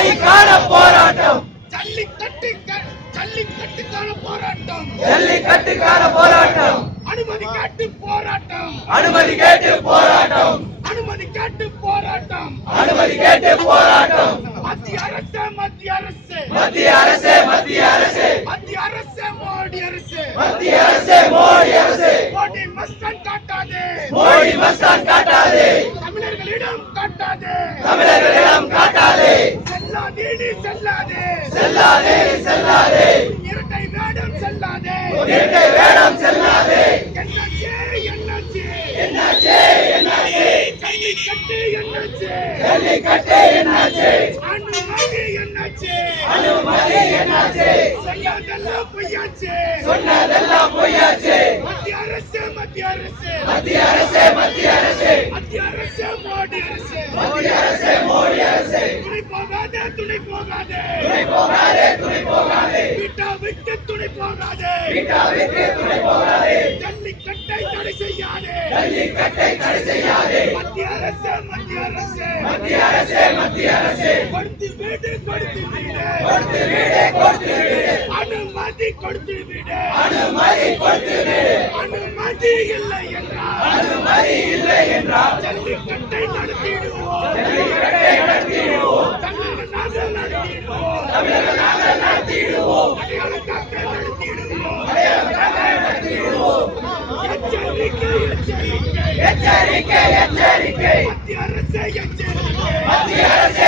விவசாயிக்கான போராட்டம், ஜல்லிக்கட்டுக்கான போராட்டம், ஜல்லிக்கட்டுக்கான போராட்டம், அனுமதி கேட்டு போராட்டம், அனுமதி கேட்டு போராட்டம், அனுமதி கேட்டு போராட்டம், அனுமதி கேட்டு போராட்டம். மத்திய அரசு, மத்திய அரசு, மத்திய அரசே, மத்திய அரசே, மத்திய அரசு, மோடி அரசு, மத்திய அரசே, மோடி அரசே, மோடி மஸ்தான் காட்டாதே, மோடி மஸ்தான் காட்டாதே, தமிழர்களிடம் காட்டாதே, தமிழர்களிடம் காட்டாதே, செல்லாதே நீ செல்லாதே, செல்லாதே செல்லாதே, இரட்டை வேடம் செல்லாதே, இரட்டை வேடம் செல்லாதே. என்னாச்சு என்னாச்சு என்னாச்சு என்னாச்சு, ஜல்லிக்கட்டு என்னாச்சு, ஜல்லிக்கட்டு என்னாச்சு, அனுமதி என்னாச்சு, அனுமதி என்னாச்சு, சொன்னதெல்லாம் பொய்யாச்சு, சொன்னதெல்லாம் பொய்யாச்சு. மத்திய அரசு, மத்திய அரசு, மத்திய அரசே, மத்திய அரசே, மத்திய அரசு, மோடி அரசு, மத்திய அரசே, மோடி அரசே, துணை போகாதே, துணை போகாதே, துணை போகாதே, துணை போகாதே, வீட்டாவுக்கு துணை போகாதே, வீட்டாவிற்கு துணை போகாதே, ஜல்லிக்கட்டை தடை செய்யாதே, ஜல்லிக்கட்டை தடை செய்யாதே. மத்திய அரசு, மத்திய அரசு, மத்திய அரசே, மத்திய அரசே, கொடுத்து வீடு, கொடுத்து வீடு, கொடுத்து வீடு, கொடுத்து வீடு, அனுமதி கொடுத்து வீடு, அனுமதி கொடுத்து வீடு, அனுமதி இல்லை என்றால் அனுமதி இல்லை என்றால் ஜல்லிக்கட்டை நடத்திடுவோம், ஜல்லிக்கட்டை நடத்திடுவோம், தமிழகமாக நடத்திடுவோம், தமிழர்களாக நடத்திடுவோம், அடையாள காக்க நடத்திடுவோம். அடையாளமாக நடத்திடுவோம். எச்சரிக்கை, எச்சரிக்கை, எச்சரிக்கை, எச்சரிக்கை, மத்திய அரசு எச்சரிக்கை, மத்திய அரசே,